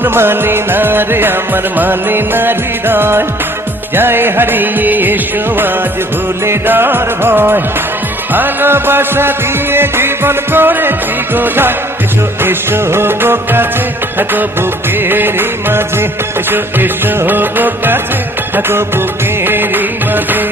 মন মানে না রে আমার মানে না হৃদয়, যাই হারিয়ে এসো আজ ভুলে ডর ভয়। ভালোবাসা দিয়ে জীবন করেছি গোঝায়, এসো এসো গো কাছে থাকো বুকেরই মাঝে, এসো এসো গো কাছে থাকো বুকেরই মাঝে।